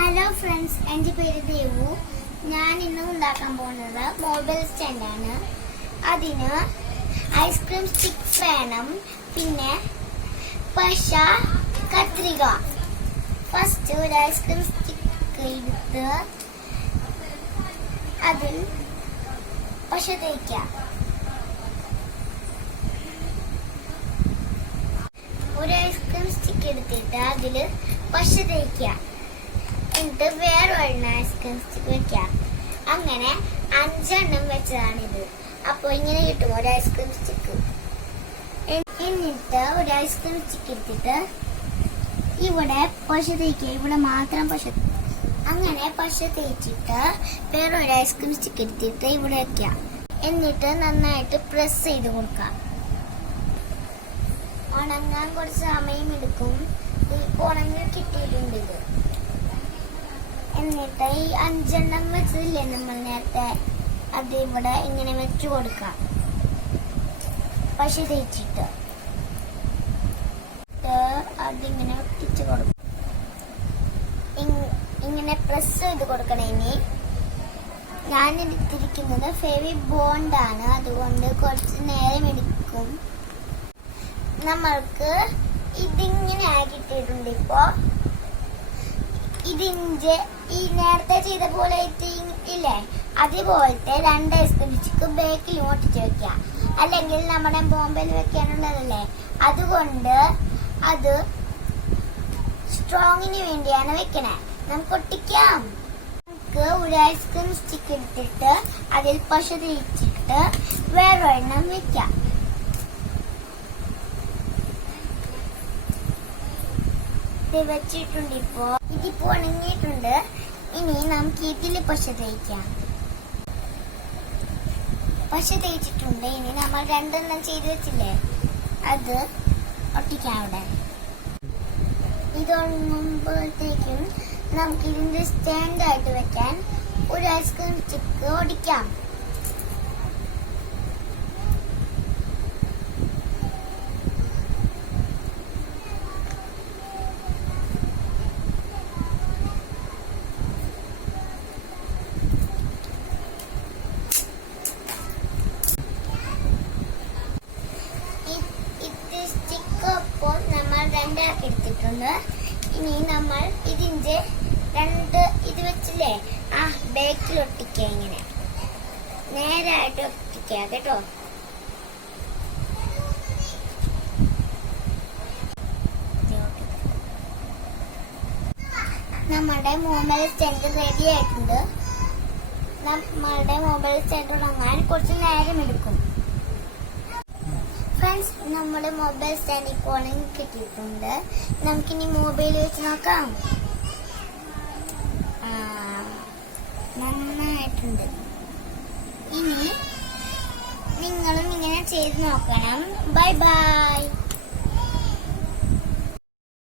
Hello friends, എൻ്റെ പേര് ദേവു. ഞാൻ ഇന്ന് ഉണ്ടാക്കാൻ പോകുന്നത് മൊബൈൽ സ്റ്റാൻഡാണ്. അതിന് ഐസ്ക്രീം സ്റ്റിക്സ് വേണം, പിന്നെ പശ, കത്രിക. ഫസ്റ്റ് ഒരു ഐസ്ക്രീം സ്റ്റിക്ക് എടുത്ത് അതിൽ പശ തേക്കാം. ഒരു ഐസ്ക്രീം സ്റ്റിക്ക് എടുത്തിട്ട് അതിൽ പശ തേക്കാം. എന്നിട്ട് വേറെ ഒരെണ്ണം ഐസ്ക്രീം സ്റ്റിക്ക് വെക്കാം. അങ്ങനെ 5 എണ്ണം വെച്ചതാണിത്. അപ്പോൾ ഇങ്ങനെ കിട്ടും ഒരു ഐസ്ക്രീം സ്റ്റിക്ക്. എന്നിട്ട് ഒരു ഐസ്ക്രീം സ്റ്റിക്ക് എടുത്തിട്ട് ഇവിടെ പശ തേക്കുക. ഇവിടെ മാത്രം പശ. അങ്ങനെ പശ തേച്ചിട്ട് വേറെ ഒരു ഐസ്ക്രീം സ്റ്റിക്ക് എടുത്തിട്ട് ഇവിടെ വെക്കാം. എന്നിട്ട് നന്നായിട്ട് പ്രസ് ചെയ്ത് കൊടുക്കാം. ഉണങ്ങാൻ കുറച്ച് സമയം എടുക്കും. ഉണങ്ങി കിട്ടിയിട്ടുണ്ട് ഇത്. എന്നിട്ട് ഈ 5 എണ്ണം വെച്ചതില്ലേ നമ്മൾ നേരത്തെ, അത് ഇവിടെ ഇങ്ങനെ വെച്ചു കൊടുക്കാം. പശ തേച്ചിട്ട് അതിങ്ങനെ ഒട്ടിച്ചു കൊടുക്കും. ഇങ്ങനെ പ്രസ് ചെയ്ത് കൊടുക്കണം. ഇനി ഞാൻ എടുത്തിരിക്കുന്നത് ഫെവി ബോണ്ടാണ്, അതുകൊണ്ട് കുറച്ച് നേരം എടുക്കും. നമ്മൾക്ക് ഇതിങ്ങനെ ആക്കിയിട്ടിട്ടുണ്ട്. ഇപ്പോ ഇതിന്റെ ഈ നേരത്തെ ചെയ്ത പോലെ ഇല്ലേ, അതുപോലത്തെ 2 ഐസ്ക്രീം സ്റ്റിക്ക് ബേക്കിൽ ഒട്ടിച്ച് വെക്കുക. അല്ലെങ്കിൽ നമ്മുടെ ബോംബെയിൽ വെക്കാനുള്ളതല്ലേ, അതുകൊണ്ട് അത് സ്ട്രോങ്ങിന് വേണ്ടിയാണ് വെക്കണേ. നമുക്ക് ഒട്ടിക്കാം. നമുക്ക് ഒരു ഐസ്ക്രീം സ്റ്റിക്ക് എടുത്തിട്ട് അതിൽ പശ തേച്ചിട്ട് വേറൊരെണ്ണം വെക്കാം. വെച്ചിട്ടുണ്ട്. ഇതിപ്പോ ഉണങ്ങിയിട്ടുണ്ട്. ഇനി നമുക്ക് ഇതിൽ പശ തേക്കാം. പശ തേച്ചിട്ടുണ്ട്. ഇനി നമ്മൾ 2 എണ്ണം ചെയ്ത് വെച്ചില്ലേ, അത് ഒട്ടിക്കാം. അവിടെ ഇത് ഉണങ്ങുമ്പോഴത്തേക്കും നമുക്ക് ഇതിന്റെ സ്റ്റാൻഡായിട്ട് വെക്കാൻ ഒരു ഐസ്ക്രീം സ്റ്റിക്ക് ഒടിക്കാം. നമ്മൾ 2 ആക്കി എടുത്തിട്ടുണ്ട്. ഇനി നമ്മൾ ഇതിന്റെ 2 ഇത് വെച്ചില്ലേ, ബേക്കിൽ ഒട്ടിക്കുക. ഇങ്ങനെ നേരായിട്ട് ഒട്ടിക്കുക കേട്ടോ. നമ്മുടെ മൊബൈൽ സ്റ്റാൻഡ് റെഡി ആയിട്ടുണ്ട്. നമ്മളുടെ മൊബൈൽ സ്റ്റാൻഡ് ഉണങ്ങാൻ കുറച്ച് നേരം എടുക്കും. ഫ്രണ്ട്സ്, നമ്മുടെ മൊബൈൽ സ്റ്റാൻഡ് ഇപ്പോൾ ഉണങ്ങി കിട്ടിയിട്ടുണ്ട്. നമുക്കിനി മൊബൈൽ വെച്ച് നോക്കാം. നന്നായിട്ടുണ്ട്. ഇനി നിങ്ങളും ഇങ്ങനെ ചെയ്ത് നോക്കണം. Bye bye.